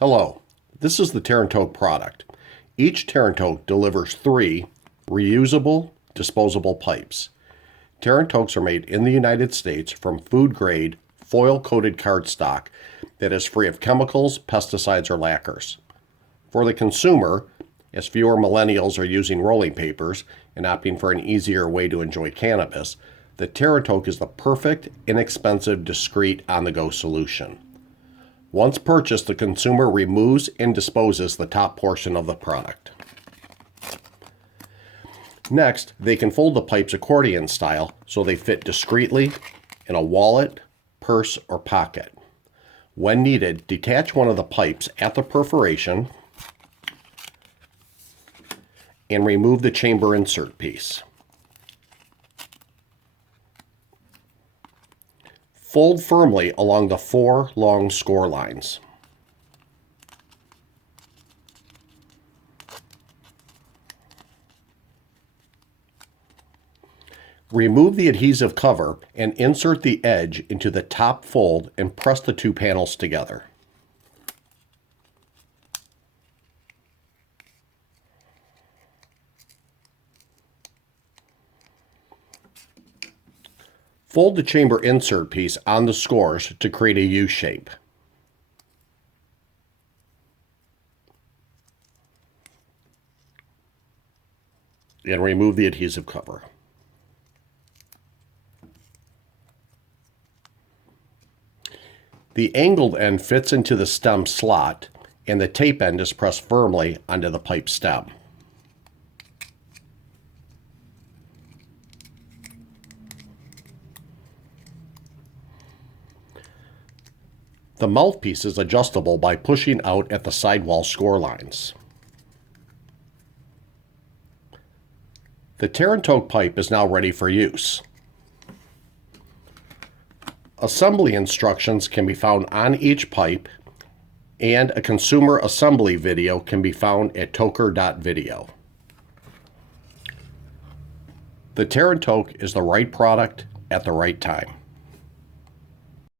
Hello, this is the Tear and Toke product. Each Tear and Toke delivers 3 reusable, disposable pipes. Tear and Tokes are made in the United States from food-grade, foil-coated cardstock that is free of chemicals, pesticides, or lacquers. For the consumer, as fewer millennials are using rolling papers and opting for an easier way to enjoy cannabis, the Tear and Toke is the perfect, inexpensive, discreet, on-the-go solution. Once purchased, the consumer removes and disposes the top portion of the product. Next, they can fold the pipes accordion style so they fit discreetly in a wallet, purse, or pocket. When needed, detach one of the pipes at the perforation and remove the chamber insert piece. Fold firmly along the 4 long score lines. Remove the adhesive cover and insert the edge into the top fold and press the 2 panels together. Fold the chamber insert piece on the scores to create a U shape. And remove the adhesive cover. The angled end fits into the stem slot, and the tape end is pressed firmly onto the pipe stem. The mouthpiece is adjustable by pushing out at the sidewall score lines. The Tear and Toke pipe is now ready for use. Assembly instructions can be found on each pipe, and a consumer assembly video can be found at toker.video. The Tear and Toke is the right product at the right time.